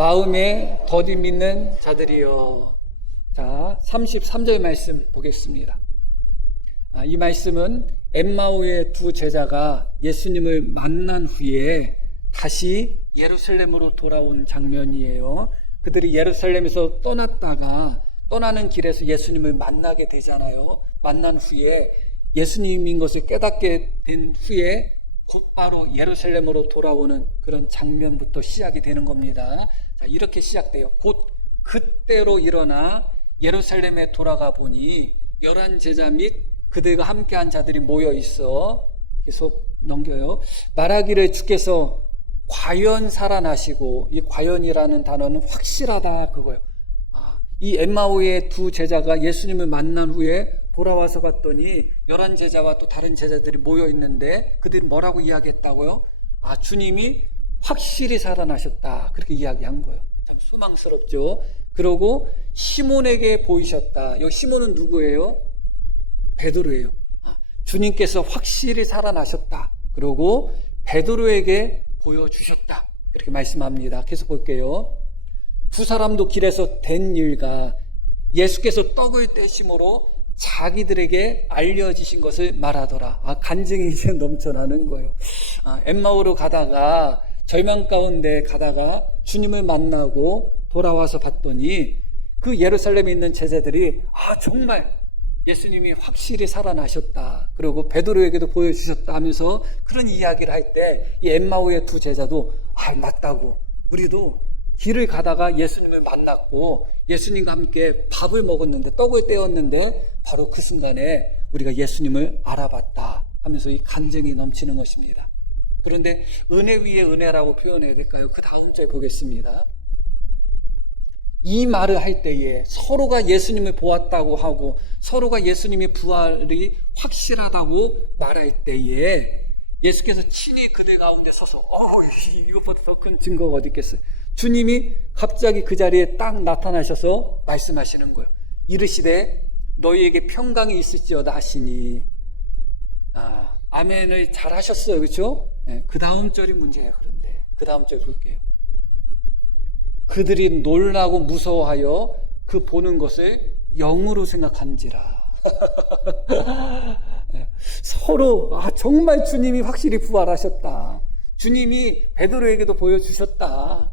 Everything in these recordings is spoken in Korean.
마음에 더디 믿는 자들이여. 자, 33절 말씀 보겠습니다. 이 말씀은 엠마오의 두 제자가 예수님을 만난 후에 다시 예루살렘으로 돌아온 장면이에요. 그들이 예루살렘에서 떠나는 길에서 예수님을 만나게 되잖아요. 만난 후에 예수님인 것을 깨닫게 된 후에 곧바로 예루살렘으로 돌아오는 그런 장면부터 시작이 되는 겁니다. 자, 이렇게 시작돼요. 곧 그때로 일어나 예루살렘에 돌아가 보니 11 제자 및 그들과 함께한 자들이 모여 있어. 계속 넘겨요. 말하기를 주께서 과연 살아나시고, 이 과연이라는 단어는 확실하다 그거예요. 이 엠마오의 두 제자가 예수님을 만난 후에 돌아와서 봤더니 11 제자와 또 다른 제자들이 모여 있는데 그들이 뭐라고 이야기했다고요? 주님이 확실히 살아나셨다, 그렇게 이야기한 거예요. 참 소망스럽죠. 그러고 시몬에게 보이셨다. 여기 시몬은 누구예요? 베드로예요. 주님께서 확실히 살아나셨다. 그리고 베드로에게 보여주셨다, 그렇게 말씀합니다. 계속 볼게요. 두 사람도 길에서 된 일과 예수께서 떡을 떼심으로 자기들에게 알려지신 것을 말하더라. 간증이 이제 넘쳐나는 거예요. 엠마오로 가다가 절망 가운데 가다가 주님을 만나고 돌아와서 봤더니 그 예루살렘에 있는 제자들이 정말 예수님이 확실히 살아나셨다, 그리고 베드로에게도 보여주셨다 하면서 그런 이야기를 할 때 이 엠마오의 두 제자도 맞다고, 우리도 길을 가다가 예수님을 만났고 예수님과 함께 밥을 먹었는데, 떡을 떼었는데 바로 그 순간에 우리가 예수님을 알아봤다 하면서 이 간증이 넘치는 것입니다. 그런데 은혜 위에 은혜라고 표현해야 될까요? 그 다음 절 보겠습니다. 이 말을 할 때에 서로가 예수님을 보았다고 하고 서로가 예수님의 부활이 확실하다고 말할 때에 예수께서 친히 그들 가운데 서서 이것보다 더 큰 증거가 어디 있겠어요? 주님이 갑자기 그 자리에 딱 나타나셔서 말씀하시는 거예요. 이르시되 너희에게 평강이 있을지어다 하시니. 아멘을 잘 하셨어요. 그렇죠? 그 다음 절이 문제예요. 그런데 그 다음 절 볼게요. 그들이 놀라고 무서워하여 그 보는 것을 영으로 생각한지라. 서로 정말 주님이 확실히 부활하셨다, 주님이 베드로에게도 보여주셨다,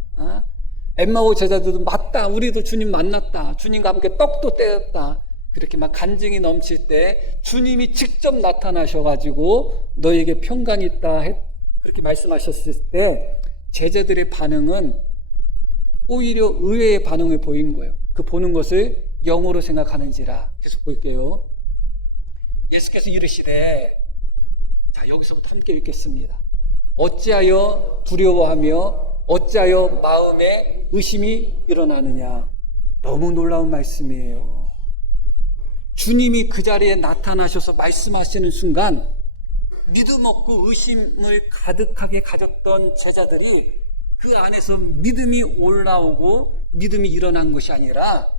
엠마오 제자들도 맞다, 우리도 주님 만났다, 주님과 함께 떡도 떼었다, 그렇게 막 간증이 넘칠 때 주님이 직접 나타나셔가지고 너에게 평강이 있다 그렇게 말씀하셨을 때 제자들의 반응은 오히려 의외의 반응을 보인 거예요. 그 보는 것을 영으로 생각하는지라. 계속 볼게요. 예수께서 이르시되, 자, 여기서부터 함께 읽겠습니다. 어찌하여 두려워하며 어찌하여 마음에 의심이 일어나느냐. 너무 놀라운 말씀이에요. 주님이 그 자리에 나타나셔서 말씀하시는 순간 믿음 없고 의심을 가득하게 가졌던 제자들이 그 안에서 믿음이 올라오고 믿음이 일어난 것이 아니라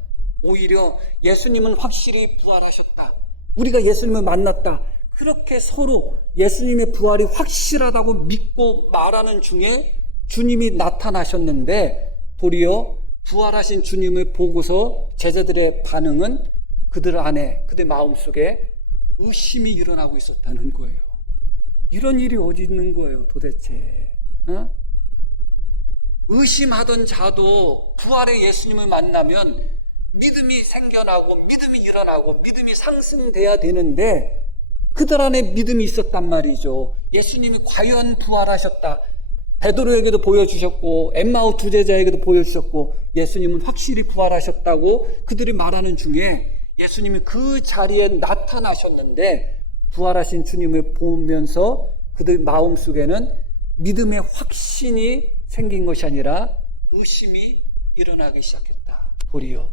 오히려 예수님은 확실히 부활하셨다, 우리가 예수님을 만났다, 그렇게 서로 예수님의 부활이 확실하다고 믿고 말하는 중에 주님이 나타나셨는데 도리어 부활하신 주님을 보고서 제자들의 반응은 그들 안에, 그들 마음속에 의심이 일어나고 있었다는 거예요. 이런 일이 어디 있는 거예요 도대체? 의심하던 자도 부활의 예수님을 만나면 믿음이 생겨나고 믿음이 일어나고 믿음이 상승돼야 되는데 그들 안에 믿음이 있었단 말이죠. 예수님이 과연 부활하셨다, 베드로에게도 보여주셨고 엠마오 두 제자에게도 보여주셨고 예수님은 확실히 부활하셨다고 그들이 말하는 중에 예수님이 그 자리에 나타나셨는데 부활하신 주님을 보면서 그들 마음속에는 믿음의 확신이 생긴 것이 아니라 의심이 일어나기 시작했다, 도리어.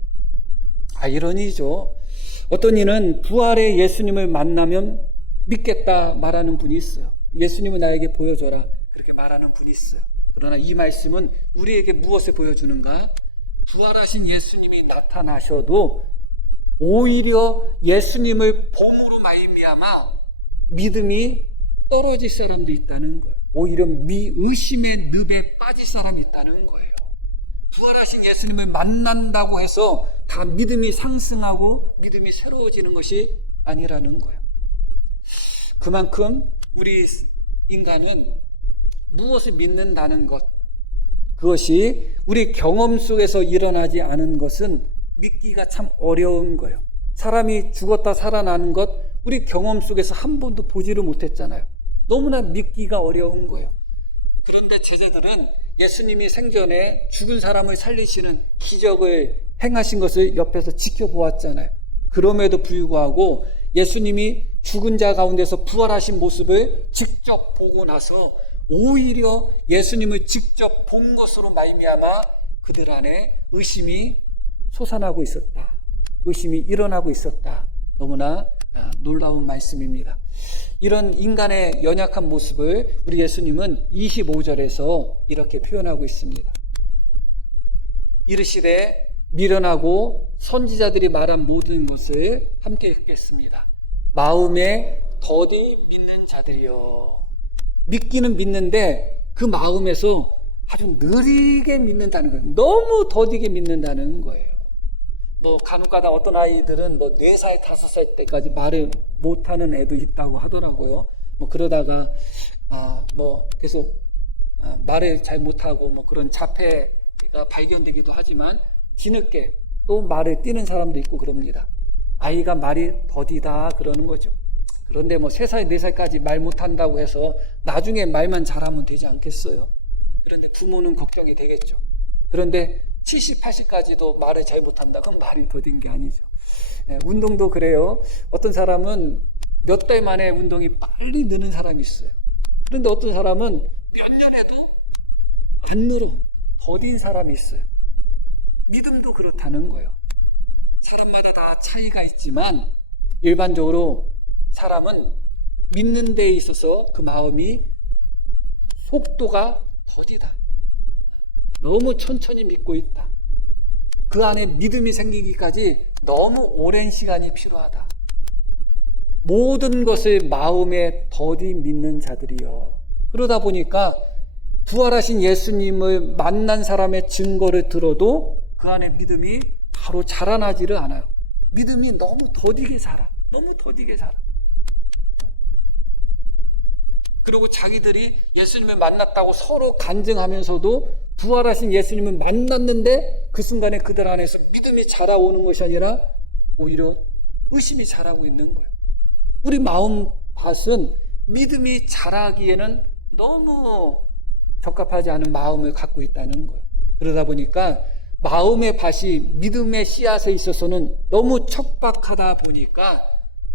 이런이죠. 어떤 이는 부활의 예수님을 만나면 믿겠다 말하는 분이 있어요. 예수님을 나에게 보여줘라, 그렇게 말하는 분이 있어요. 그러나 이 말씀은 우리에게 무엇을 보여주는가? 부활하신 예수님이 나타나셔도 오히려 예수님을 봄으로 말미암아 믿음이 떨어질 사람도 있다는 거예요. 오히려 의심의 늪에 빠질 사람이 있다는 거예요. 부활하신 예수님을 만난다고 해서 다 믿음이 상승하고 믿음이 새로워지는 것이 아니라는 거예요. 그만큼 우리 인간은 무엇을 믿는다는 것, 그것이 우리 경험 속에서 일어나지 않은 것은 믿기가 참 어려운 거예요. 사람이 죽었다 살아나는 것 우리 경험 속에서 한 번도 보지를 못했잖아요. 너무나 믿기가 어려운 거예요. 그런데 제자들은 예수님이 생전에 죽은 사람을 살리시는 기적을 행하신 것을 옆에서 지켜보았잖아요. 그럼에도 불구하고 예수님이 죽은 자 가운데서 부활하신 모습을 직접 보고 나서 오히려 예수님을 직접 본 것으로 말미암아 그들 안에 의심이 솟아나고 있었다. 의심이 일어나고 있었다. 너무나 놀라운 말씀입니다. 이런 인간의 연약한 모습을 우리 예수님은 25절에서 이렇게 표현하고 있습니다. 이르시되 미련하고 선지자들이 말한 모든 것을 함께 읽겠습니다. 마음에 더디 믿는 자들이여. 믿기는 믿는데 그 마음에서 아주 느리게 믿는다는 거예요. 너무 더디게 믿는다는 거예요. 간혹가다 어떤 아이들은 4살, 5살 때까지 말을 못하는 애도 있다고 하더라고요. 그러다가 계속 말을 잘 못하고 그런 자폐가 발견되기도 하지만 뒤늦게 또 말을 띄는 사람도 있고 그럽니다. 아이가 말이 더디다 그러는 거죠. 그런데 3살, 4살까지 말 못한다고 해서 나중에 말만 잘하면 되지 않겠어요? 그런데 부모는 걱정이 되겠죠. 그런데 70, 80까지도 말을 잘 못한다. 그건 말이 더딘 게 아니죠. 운동도 그래요. 어떤 사람은 몇 달 만에 운동이 빨리 느는 사람이 있어요. 그런데 어떤 사람은 몇 년에도 안 늘어. 더딘 사람이 있어요. 믿음도 그렇다는 거예요. 사람마다 다 차이가 있지만 일반적으로 사람은 믿는 데 있어서 그 마음이 속도가 더디다. 너무 천천히 믿고 있다. 그 안에 믿음이 생기기까지 너무 오랜 시간이 필요하다. 모든 것을 마음에 더디 믿는 자들이요. 그러다 보니까 부활하신 예수님을 만난 사람의 증거를 들어도 그 안에 믿음이 바로 자라나지를 않아요. 믿음이 너무 더디게 자라. 너무 더디게 자라. 그리고 자기들이 예수님을 만났다고 서로 간증하면서도 부활하신 예수님을 만났는데 그 순간에 그들 안에서 믿음이 자라오는 것이 아니라 오히려 의심이 자라고 있는 거예요. 우리 마음밭은 믿음이 자라기에는 너무 적합하지 않은 마음을 갖고 있다는 거예요. 그러다 보니까 마음의 밭이 믿음의 씨앗에 있어서는 너무 척박하다 보니까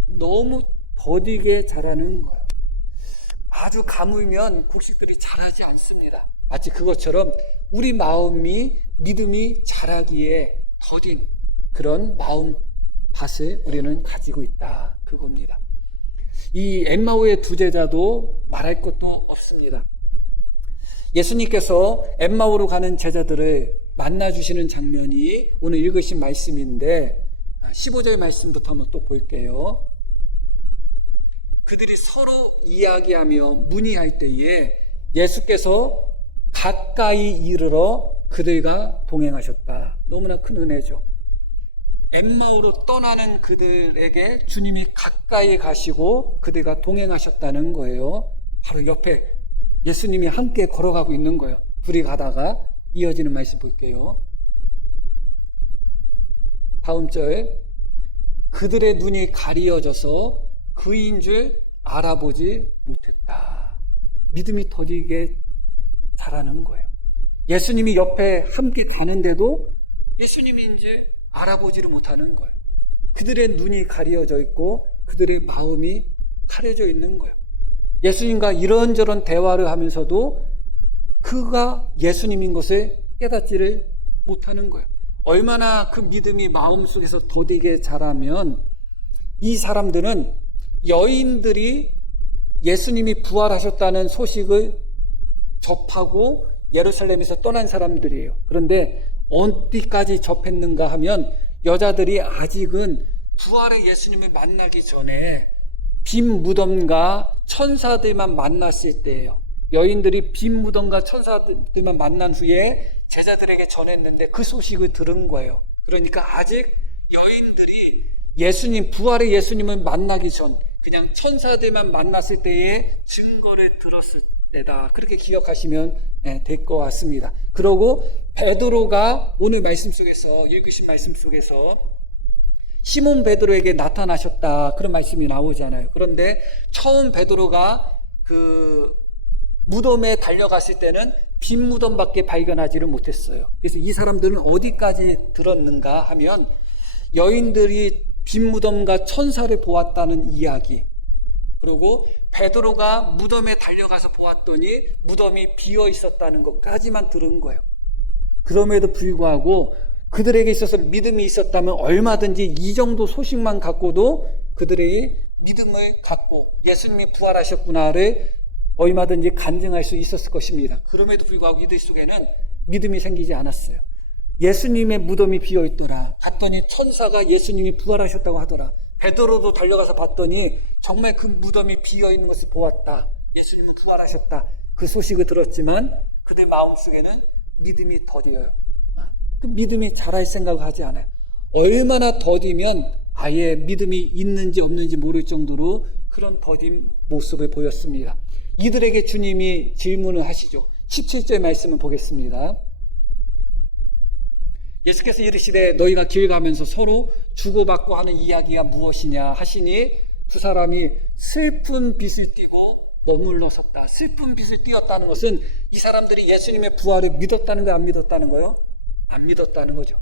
너무 더디게 자라는 거예요. 아주 가물면 곡식들이 자라지 않습니다. 마치 그것처럼 우리 마음이 믿음이 자라기에 더딘 그런 마음밭을 우리는 가지고 있다. 그겁니다. 이 엠마오의 2 제자도 말할 것도 없습니다. 예수님께서 엠마오로 가는 제자들을 만나주시는 장면이 오늘 읽으신 말씀인데 15절 말씀부터 한번 또 볼게요. 그들이 서로 이야기하며 문의할 때에 예수께서 가까이 이르러 그들과 동행하셨다. 너무나 큰 은혜죠. 엠마오로 떠나는 그들에게 주님이 가까이 가시고 그들과 동행하셨다는 거예요. 바로 옆에 예수님이 함께 걸어가고 있는 거예요. 둘이 가다가 이어지는 말씀 볼게요. 다음 절. 그들의 눈이 가리어져서 그인 줄 알아보지 못했다. 믿음이 더디게 자라는 거예요. 예수님이 옆에 함께 가는데도 예수님인지 알아보지를 못하는 거예요. 그들의 눈이 가려져 있고 그들의 마음이 가려져 있는 거예요. 예수님과 이런저런 대화를 하면서도 그가 예수님인 것을 깨닫지를 못하는 거예요. 얼마나 그 믿음이 마음속에서 더디게 자라면 이 사람들은 여인들이 예수님이 부활하셨다는 소식을 접하고 예루살렘에서 떠난 사람들이에요. 그런데 어디까지 접했는가 하면 여자들이 아직은 부활의 예수님을 만나기 전에 빈 무덤과 천사들만 만났을 때예요. 여인들이 빈 무덤과 천사들만 만난 후에 제자들에게 전했는데 그 소식을 들은 거예요. 그러니까 아직 여인들이 부활의 예수님을 만나기 전 그냥 천사들만 만났을 때의 증거를 들었을 때다. 그렇게 기억하시면 될 것 같습니다. 그러고 베드로가 오늘 말씀 속에서 읽으신 말씀 속에서 시몬 베드로에게 나타나셨다. 그런 말씀이 나오잖아요. 그런데 처음 베드로가 그 무덤에 달려갔을 때는 빈 무덤밖에 발견하지를 못했어요. 그래서 이 사람들은 어디까지 들었는가 하면 여인들이 빈 무덤과 천사를 보았다는 이야기, 그리고 베드로가 무덤에 달려가서 보았더니 무덤이 비어 있었다는 것까지만 들은 거예요. 그럼에도 불구하고 그들에게 있어서 믿음이 있었다면 얼마든지 이 정도 소식만 갖고도 그들의 믿음을 갖고 예수님이 부활하셨구나를 얼마든지 간증할 수 있었을 것입니다. 그럼에도 불구하고 이들 속에는 믿음이 생기지 않았어요. 예수님의 무덤이 비어있더라. 봤더니 천사가 예수님이 부활하셨다고 하더라. 베드로도 달려가서 봤더니 정말 그 무덤이 비어있는 것을 보았다. 예수님은 부활하셨다. 그 소식을 들었지만 그들 마음속에는 믿음이 더뎌요. 그 믿음이 자랄 생각을 하지 않아요. 얼마나 더디면 아예 믿음이 있는지 없는지 모를 정도로 그런 더딘 모습을 보였습니다. 이들에게 주님이 질문을 하시죠. 17절 말씀을 보겠습니다. 예수께서 이르시되 너희가 길 가면서 서로 주고받고 하는 이야기가 무엇이냐 하시니 두 사람이 슬픈 빛을 띠고 머물러 섰다. 슬픈 빛을 띄었다는 것은 이 사람들이 예수님의 부활을 믿었다는 거예요? 안 믿었다는 거예요? 안 믿었다는 거죠.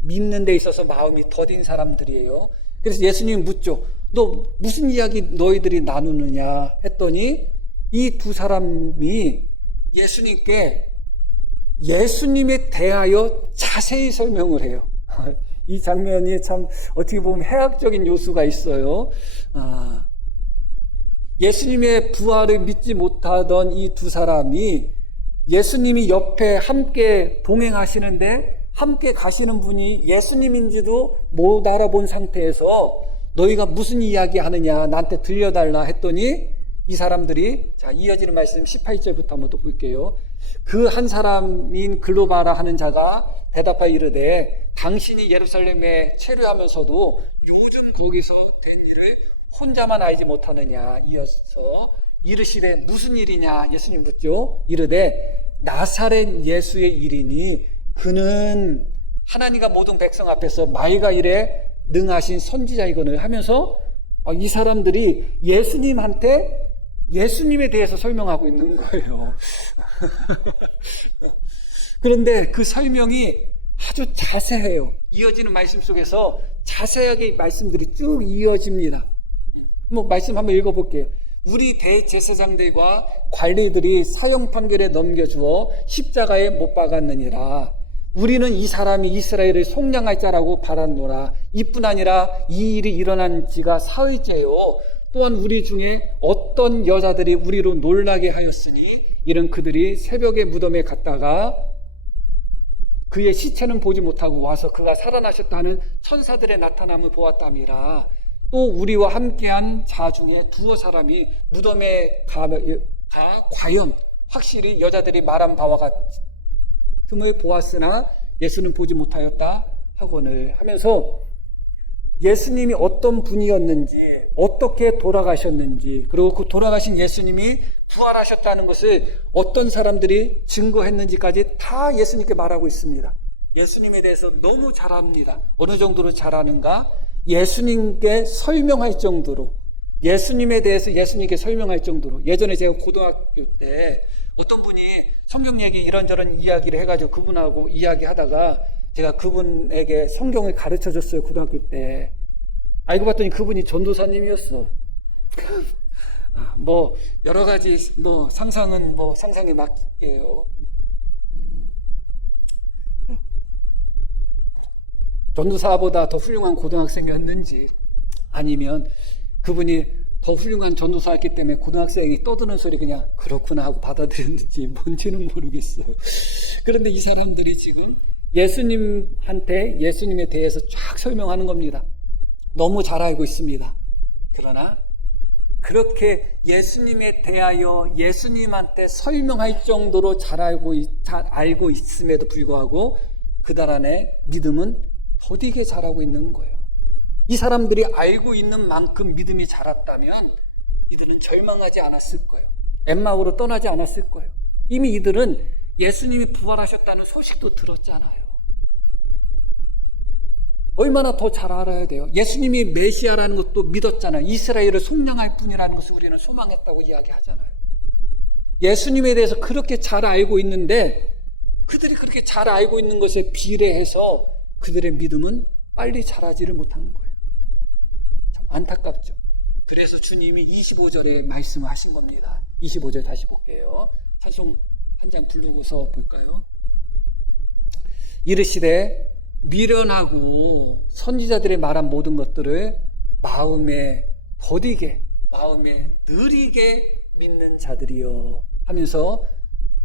믿는 데 있어서 마음이 더딘 사람들이에요. 그래서 예수님이 묻죠. 너 무슨 이야기 너희들이 나누느냐 했더니 이 두 사람이 예수님께 예수님에 대하여 자세히 설명을 해요. 이 장면이 참 어떻게 보면 해학적인 요소가 있어요. 예수님의 부활을 믿지 못하던 이 두 사람이 예수님이 옆에 함께 동행하시는데 함께 가시는 분이 예수님인지도 못 알아본 상태에서 너희가 무슨 이야기 하느냐 나한테 들려달라 했더니 이 사람들이, 자, 이어지는 말씀 18절부터 한번 또 볼게요. 그 한 사람인 글로바라 하는 자가 대답하여 이르되 당신이 예루살렘에 체류하면서도 요즘 거기서 된 일을 혼자만 알지 못하느냐. 이어서 이르시되 무슨 일이냐 예수님 묻죠. 이르되 나사렛 예수의 일이니 그는 하나님과 모든 백성 앞에서 말과 일에 능하신 선지자이거늘 하면서 이 사람들이 예수님한테 예수님에 대해서 설명하고 있는 거예요. 그런데 그 설명이 아주 자세해요. 이어지는 말씀 속에서 자세하게 말씀들이 쭉 이어집니다. 말씀 한번 읽어볼게요. 우리 대제사장들과 관리들이 사형 판결에 넘겨주어 십자가에 못 박았느니라. 우리는 이 사람이 이스라엘을 속량할 자라고 바랐노라. 이뿐 아니라 이 일이 일어난 지가 사흘째요. 또한 우리 중에 어떤 여자들이 우리로 놀라게 하였으니 이는 그들이 새벽에 무덤에 갔다가 그의 시체는 보지 못하고 와서 그가 살아나셨다는 천사들의 나타남을 보았답니다. 또 우리와 함께한 자 중에 두어 사람이 무덤에 가 과연 확실히 여자들이 말한 바와 같음을 보았으나 예수는 보지 못하였다 하거늘 하면서 예수님이 어떤 분이었는지, 어떻게 돌아가셨는지, 그리고 그 돌아가신 예수님이 부활하셨다는 것을 어떤 사람들이 증거했는지까지 다 예수님께 말하고 있습니다. 예수님에 대해서 너무 잘 압니다. 어느 정도로 잘 아는가? 예수님께 설명할 정도로, 예수님에 대해서 예수님께 설명할 정도로. 예전에 제가 고등학교 때 어떤 분이 성경 얘기 이런저런 이야기를 해가지고 그분하고 이야기하다가 제가 그분에게 성경을 가르쳐 줬어요. 고등학교 때. 알고 봤더니 그분이 전도사님이었어. 여러 가지 상상은 상상에 맡길게요. 전도사보다 더 훌륭한 고등학생이었는지 아니면 그분이 더 훌륭한 전도사였기 때문에 고등학생이 떠드는 소리 그냥 그렇구나 하고 받아들였는지 뭔지는 모르겠어요. 그런데 이 사람들이 지금 예수님한테 예수님에 대해서 쫙 설명하는 겁니다. 너무 잘 알고 있습니다. 그러나 그렇게 예수님에 대하여 예수님한테 설명할 정도로 잘 알고 있음에도 불구하고 그들 안에 믿음은 더디게 자라고 있는 거예요. 이 사람들이 알고 있는 만큼 믿음이 자랐다면 이들은 절망하지 않았을 거예요. 엠마오로 떠나지 않았을 거예요. 이미 이들은 예수님이 부활하셨다는 소식도 들었잖아요. 얼마나 더 잘 알아야 돼요. 예수님이 메시아라는 것도 믿었잖아요. 이스라엘을 속량할 분이라는 것을 우리는 소망했다고 이야기하잖아요. 예수님에 대해서 그렇게 잘 알고 있는데 그들이 그렇게 잘 알고 있는 것에 비례해서 그들의 믿음은 빨리 자라지를 못하는 거예요. 참 안타깝죠. 그래서 주님이 25절에 말씀을 하신 겁니다. 25절 다시 볼게요. 찬송 한 장 부르고서 볼까요? 이르시되 미련하고 선지자들의 말한 모든 것들을 마음에 더디게 마음에 느리게 믿는 자들이요 하면서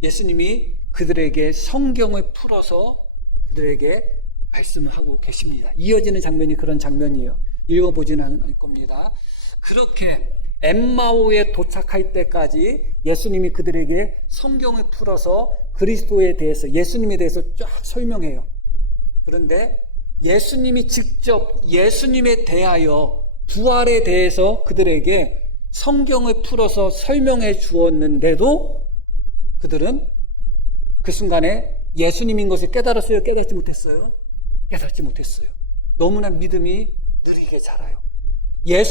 예수님이 그들에게 성경을 풀어서 그들에게 말씀을 하고 계십니다. 이어지는 장면이 그런 장면이에요. 읽어보지는 않을 겁니다. 그렇게 엠마오에 도착할 때까지 예수님이 그들에게 성경을 풀어서 그리스도에 대해서 예수님에 대해서 쫙 설명해요. 그런데 예수님이 직접 예수님에 대하여 부활에 대해서 그들에게 성경을 풀어서 설명해 주었는데도 그들은 그 순간에 예수님인 것을 깨달았어요? 깨닫지 못했어요? 깨닫지 못했어요. 너무나 믿음이 느리게 자라요.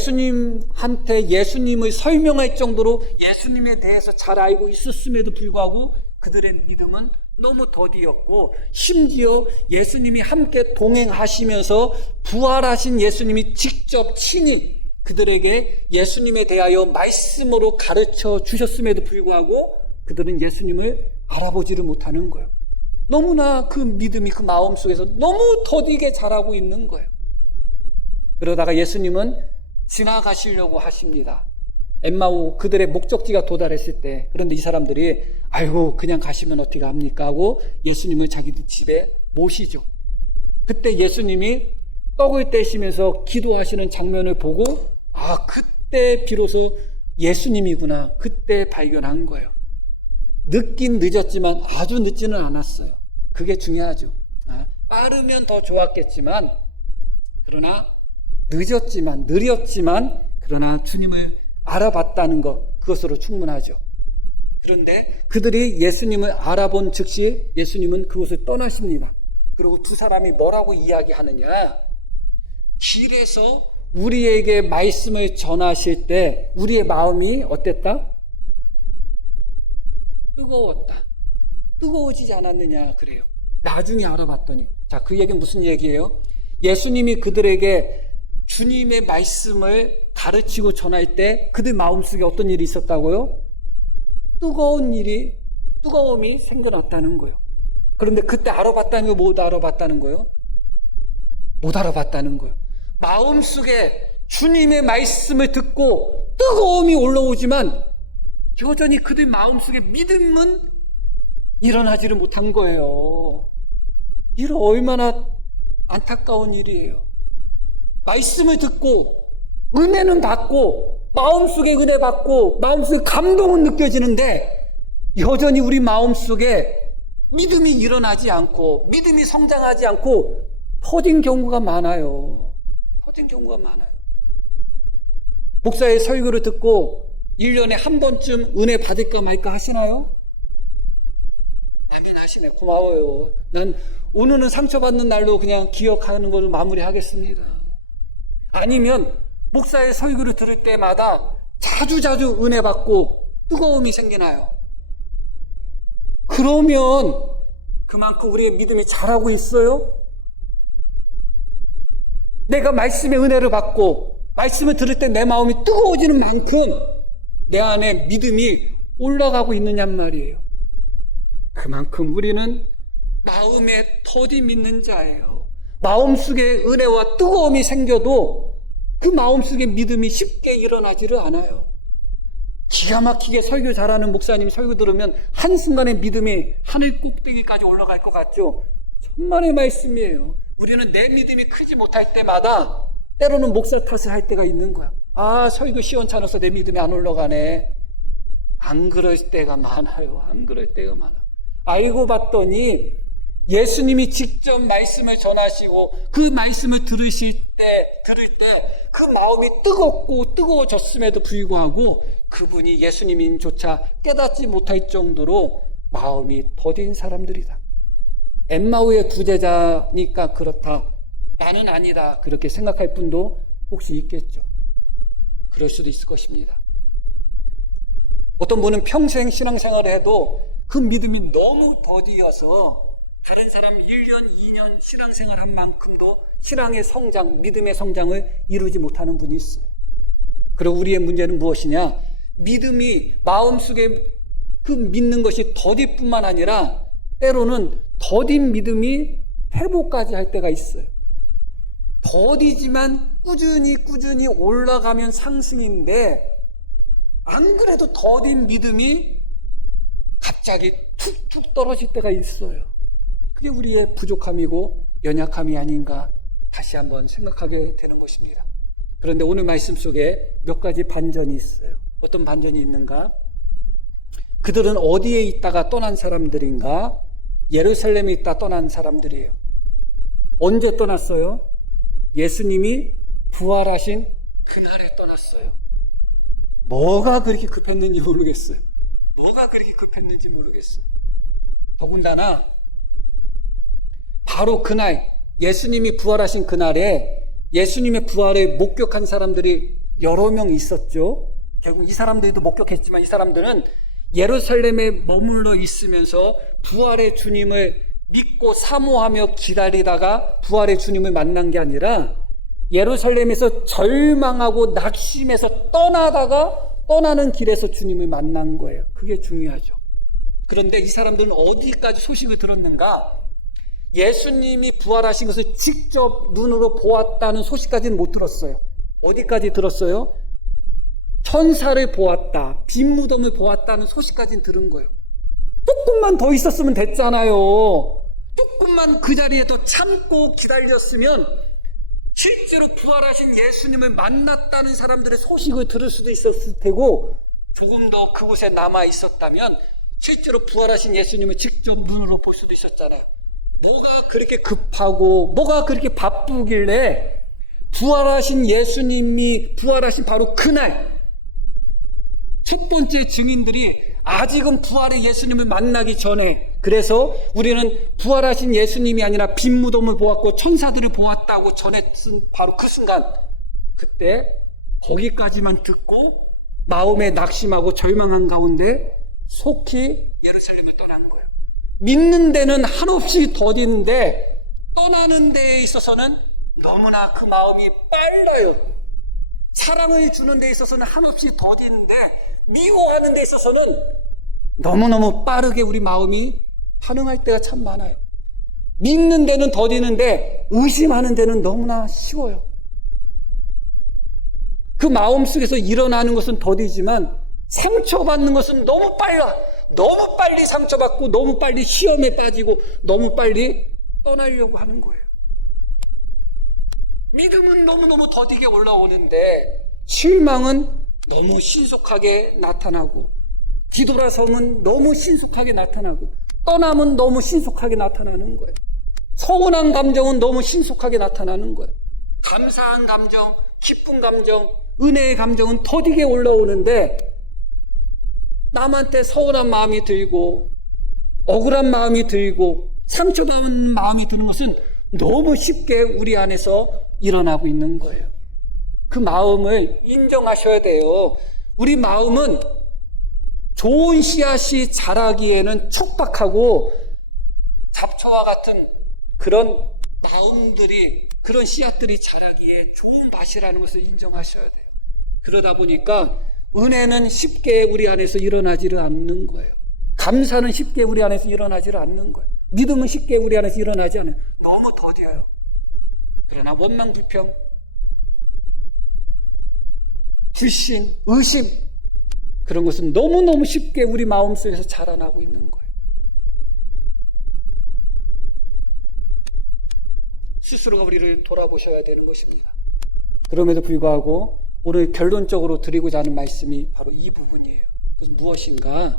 예수님한테 예수님을 설명할 정도로 예수님에 대해서 잘 알고 있었음에도 불구하고 그들의 믿음은 너무 더디었고 심지어 예수님이 함께 동행하시면서 부활하신 예수님이 직접 친히 그들에게 예수님에 대하여 말씀으로 가르쳐 주셨음에도 불구하고 그들은 예수님을 알아보지를 못하는 거예요. 너무나 그 믿음이 그 마음속에서 너무 더디게 자라고 있는 거예요. 그러다가 예수님은 지나가시려고 하십니다. 엠마오 그들의 목적지가 도달했을 때 그런데 이 사람들이 아이고 그냥 가시면 어떻게 합니까 하고 예수님을 자기들 집에 모시죠. 그때 예수님이 떡을 떼시면서 기도하시는 장면을 보고 아 그때 비로소 예수님이구나 그때 발견한 거예요. 늦긴 늦었지만 아주 늦지는 않았어요. 그게 중요하죠. 빠르면 더 좋았겠지만 그러나 늦었지만 느렸지만 그러나 주님을 알아봤다는 것 그것으로 충분하죠. 그런데 그들이 예수님을 알아본 즉시 예수님은 그곳을 떠나십니다. 그리고 두 사람이 뭐라고 이야기하느냐, 길에서 우리에게 말씀을 전하실 때 우리의 마음이 어땠다? 뜨거웠다. 뜨거워지지 않았느냐 그래요. 나중에 알아봤더니 자, 그 얘기는 무슨 얘기예요? 예수님이 그들에게 주님의 말씀을 가르치고 전할 때 그들 마음속에 어떤 일이 있었다고요? 뜨거움이 생겨났다는 거예요. 그런데 그때 알아봤다는 거 못 알아봤다는 거예요? 못 알아봤다는 거예요. 마음속에 주님의 말씀을 듣고 뜨거움이 올라오지만 여전히 그들 마음속에 믿음은 일어나지를 못한 거예요. 이런 얼마나 안타까운 일이에요. 말씀을 듣고 은혜는 받고 마음속에 은혜 받고 마음속에 감동은 느껴지는데 여전히 우리 마음속에 믿음이 일어나지 않고 믿음이 성장하지 않고 터진 경우가 많아요. 터진 경우가 많아요. 목사의 설교를 듣고 1년에 한 번쯤 은혜 받을까 말까 하시나요? 아멘 하시네. 고마워요. 난 오늘은 상처받는 날로 그냥 기억하는 것을 마무리하겠습니다. 아니면 목사의 설교를 들을 때마다 자주 은혜 받고 뜨거움이 생기나요? 그러면 그만큼 우리의 믿음이 자라고 있어요? 내가 말씀의 은혜를 받고 말씀을 들을 때 내 마음이 뜨거워지는 만큼 내 안에 믿음이 올라가고 있느냔 말이에요. 그만큼 우리는 마음에 더디 믿는 자예요. 마음속에 은혜와 뜨거움이 생겨도 그 마음속에 믿음이 쉽게 일어나지를 않아요. 기가 막히게 설교 잘하는 목사님 설교 들으면 한순간에 믿음이 하늘 꼭대기까지 올라갈 것 같죠? 천만의 말씀이에요. 우리는 내 믿음이 크지 못할 때마다 때로는 목사 탓을 할 때가 있는 거야. 아, 설교 시원찮아서 내 믿음이 안 올라가네. 안 그럴 때가 많아요. 안 그럴 때가 많아. 알고 봤더니 예수님이 직접 말씀을 전하시고 그 말씀을 들을 때 그 마음이 뜨겁고 뜨거워졌음에도 불구하고 그분이 예수님인조차 깨닫지 못할 정도로 마음이 더딘 사람들이다. 엠마오의 두 제자니까 그렇다. 나는 아니다. 그렇게 생각할 분도 혹시 있겠죠. 그럴 수도 있을 것입니다. 어떤 분은 평생 신앙생활을 해도 그 믿음이 너무 더디어서 다른 사람 1년, 2년 신앙생활 한 만큼도 신앙의 성장, 믿음의 성장을 이루지 못하는 분이 있어요. 그리고 우리의 문제는 무엇이냐? 믿음이 마음속에 그 믿는 것이 더디뿐만 아니라 때로는 더딘 믿음이 회복까지 할 때가 있어요. 더디지만 꾸준히 올라가면 상승인데 안 그래도 더딘 믿음이 갑자기 툭툭 떨어질 때가 있어요. 그게 우리의 부족함이고 연약함이 아닌가 다시 한번 생각하게 되는 것입니다. 그런데 오늘 말씀 속에 몇 가지 반전이 있어요. 어떤 반전이 있는가? 그들은 어디에 있다가 떠난 사람들인가? 예루살렘에 있다 떠난 사람들이에요. 언제 떠났어요? 예수님이 부활하신 그날에 떠났어요. 뭐가 그렇게 급했는지 모르겠어요. 뭐가 그렇게 급했는지 모르겠어요. 더군다나 바로 그날 예수님이 부활하신 그날에 예수님의 부활을 목격한 사람들이 여러 명 있었죠. 결국 이 사람들도 목격했지만 이 사람들은 예루살렘에 머물러 있으면서 부활의 주님을 믿고 사모하며 기다리다가 부활의 주님을 만난 게 아니라 예루살렘에서 절망하고 낙심해서 떠나는 길에서 주님을 만난 거예요. 그게 중요하죠. 그런데 이 사람들은 어디까지 소식을 들었는가? 예수님이 부활하신 것을 직접 눈으로 보았다는 소식까지는 못 들었어요. 어디까지 들었어요? 천사를 보았다, 빈 무덤을 보았다는 소식까지는 들은 거예요. 조금만 더 있었으면 됐잖아요. 조금만 그 자리에 더 참고 기다렸으면 실제로 부활하신 예수님을 만났다는 사람들의 소식을 들을 수도 있었을 테고 조금 더 그곳에 남아 있었다면 실제로 부활하신 예수님을 직접 눈으로 볼 수도 있었잖아요. 뭐가 그렇게 급하고 뭐가 그렇게 바쁘길래 부활하신 예수님이 부활하신 바로 그날 첫 번째 증인들이 아직은 부활의 예수님을 만나기 전에 그래서 우리는 부활하신 예수님이 아니라 빈 무덤을 보았고 천사들을 보았다고 전했은 바로 그 순간 그때 거기까지만 듣고 마음에 낙심하고 절망한 가운데 속히 예루살렘을 떠난 거예요. 믿는 데는 한없이 더딘데 떠나는 데에 있어서는 너무나 그 마음이 빨라요. 사랑을 주는 데 있어서는 한없이 더딘데 미워하는 데 있어서는 너무너무 빠르게 우리 마음이 반응할 때가 참 많아요. 믿는 데는 더디는데 의심하는 데는 너무나 쉬워요. 그 마음속에서 일어나는 것은 더디지만 상처받는 것은 너무 빨라. 너무 빨리 상처받고 너무 빨리 시험에 빠지고 너무 빨리 떠나려고 하는 거예요. 믿음은 너무너무 더디게 올라오는데 실망은 너무 신속하게 나타나고 뒤돌아섬은 너무 신속하게 나타나고 떠남은 너무 신속하게 나타나는 거예요. 서운한 감정은 너무 신속하게 나타나는 거예요. 감사한 감정, 기쁜 감정, 은혜의 감정은 더디게 올라오는데 남한테 서운한 마음이 들고 억울한 마음이 들고 상처받은 마음이 드는 것은 너무 쉽게 우리 안에서 일어나고 있는 거예요. 그 마음을 인정하셔야 돼요. 우리 마음은 좋은 씨앗이 자라기에는 촉박하고 잡초와 같은 그런 마음들이 그런 씨앗들이 자라기에 좋은 밭이라는 것을 인정하셔야 돼요. 그러다 보니까 은혜는 쉽게 우리 안에서 일어나지를 않는 거예요. 감사는 쉽게 우리 안에서 일어나지를 않는 거예요. 믿음은 쉽게 우리 안에서 일어나지 않아요. 너무 더뎌요. 그러나 원망, 불평, 불신, 의심 그런 것은 너무너무 쉽게 우리 마음속에서 자라나고 있는 거예요. 스스로가 우리를 돌아보셔야 되는 것입니다. 그럼에도 불구하고 오늘 결론적으로 드리고자 하는 말씀이 바로 이 부분이에요. 그래서 무엇인가?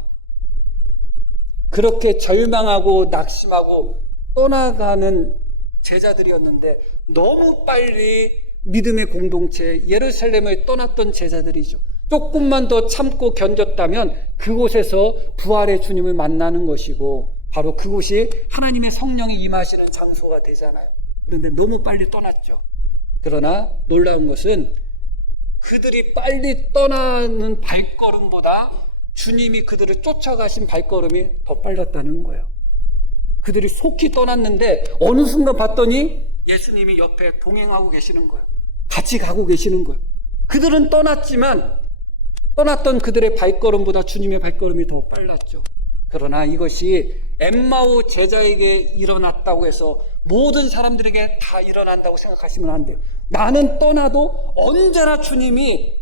그렇게 절망하고 낙심하고 떠나가는 제자들이었는데 너무 빨리 믿음의 공동체 예루살렘을 떠났던 제자들이죠. 조금만 더 참고 견뎠다면 그곳에서 부활의 주님을 만나는 것이고 바로 그곳이 하나님의 성령이 임하시는 장소가 되잖아요. 그런데 너무 빨리 떠났죠. 그러나 놀라운 것은 그들이 빨리 떠나는 발걸음보다 주님이 그들을 쫓아가신 발걸음이 더 빨랐다는 거예요. 그들이 속히 떠났는데 어느 순간 봤더니 예수님이 옆에 동행하고 계시는 거예요. 같이 가고 계시는 거예요. 그들은 떠났지만 떠났던 그들의 발걸음보다 주님의 발걸음이 더 빨랐죠. 그러나 이것이 엠마오 제자에게 일어났다고 해서 모든 사람들에게 다 일어난다고 생각하시면 안 돼요. 나는 떠나도 언제나 주님이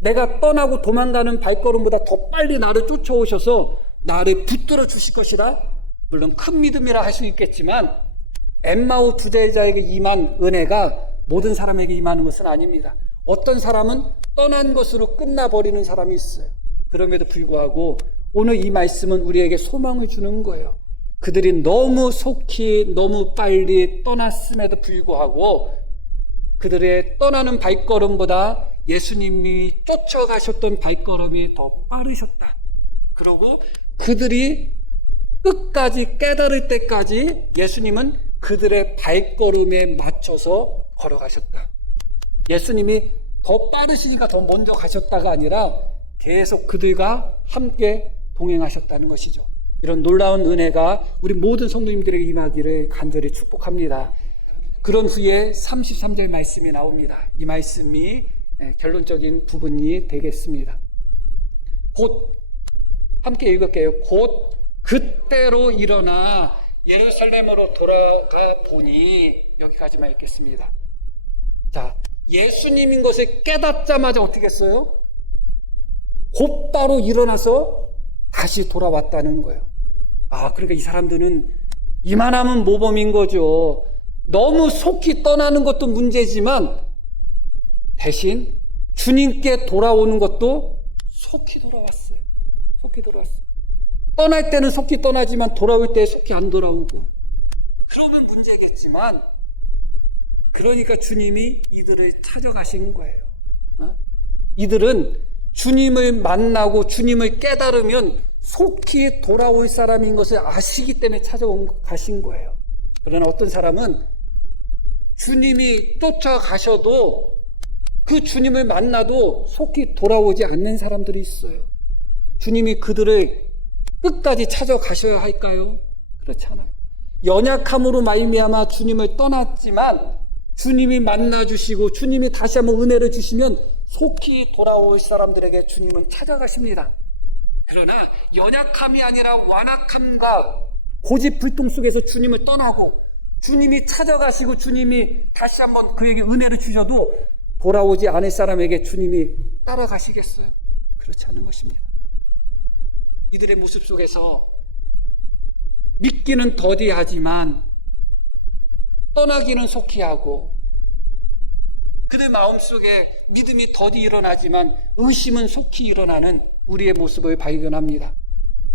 내가 떠나고 도망가는 발걸음보다 더 빨리 나를 쫓아오셔서 나를 붙들어 주실 것이라. 물론 큰 믿음이라 할 수 있겠지만 엠마오 두 제자에게 임한 은혜가 모든 사람에게 임하는 것은 아닙니다. 어떤 사람은 떠난 것으로 끝나버리는 사람이 있어요. 그럼에도 불구하고 오늘 이 말씀은 우리에게 소망을 주는 거예요. 그들이 너무 속히 너무 빨리 떠났음에도 불구하고 그들의 떠나는 발걸음보다 예수님이 쫓아가셨던 발걸음이 더 빠르셨다. 그리고 그들이 끝까지 깨달을 때까지 예수님은 그들의 발걸음에 맞춰서 걸어가셨다. 예수님이 더 빠르시니까 더 먼저 가셨다가 아니라 계속 그들과 함께 동행하셨다는 것이죠. 이런 놀라운 은혜가 우리 모든 성도님들에게 임하기를 간절히 축복합니다. 그런 후에 33절 말씀이 나옵니다. 이 말씀이 결론적인 부분이 되겠습니다. 곧 함께 읽을게요. 곧 그때로 일어나 예루살렘으로 돌아가 보니 여기까지만 읽겠습니다. 자, 예수님인 것을 깨닫자마자 어떻게 했어요? 곧바로 일어나서 다시 돌아왔다는 거예요. 그러니까 이 사람들은 이만하면 모범인 거죠. 너무 속히 떠나는 것도 문제지만 대신 주님께 돌아오는 것도 속히 돌아왔어요. 속히 돌아왔어요. 떠날 때는 속히 떠나지만 돌아올 때 속히 안 돌아오고. 그러면 문제겠지만 그러니까 주님이 이들을 찾아가신 거예요. 이들은 주님을 만나고 주님을 깨달으면 속히 돌아올 사람인 것을 아시기 때문에 가신 거예요. 그러나 어떤 사람은 주님이 쫓아가셔도 그 주님을 만나도 속히 돌아오지 않는 사람들이 있어요. 주님이 그들을 끝까지 찾아가셔야 할까요? 그렇지 않아요. 연약함으로 말미암아 주님을 떠났지만 주님이 만나주시고 주님이 다시 한번 은혜를 주시면 속히 돌아올 사람들에게 주님은 찾아가십니다. 그러나 연약함이 아니라 완악함과 고집불통 속에서 주님을 떠나고 주님이 찾아가시고 주님이 다시 한번 그에게 은혜를 주셔도 돌아오지 않을 사람에게 주님이 따라가시겠어요? 그렇지 않은 것입니다. 이들의 모습 속에서 믿기는 더디하지만 떠나기는 속히 하고 그들 마음속에 믿음이 더디 일어나지만 의심은 속히 일어나는 우리의 모습을 발견합니다.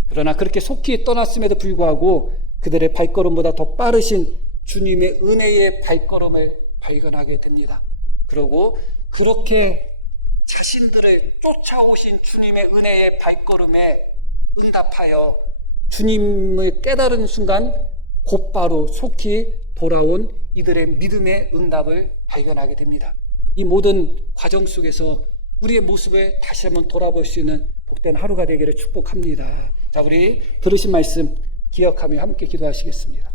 그러나 그렇게 속히 떠났음에도 불구하고 그들의 발걸음보다 더 빠르신 주님의 은혜의 발걸음을 발견하게 됩니다. 그리고 그렇게 자신들을 쫓아오신 주님의 은혜의 발걸음에 응답하여 주님을 깨달은 순간 곧바로 속히 돌아온 이들의 믿음의 응답을 발견하게 됩니다. 이 모든 과정 속에서 우리의 모습을 다시 한번 돌아볼 수 있는 복된 하루가 되기를 축복합니다. 자, 우리 들으신 말씀 기억하며 함께 기도하시겠습니다.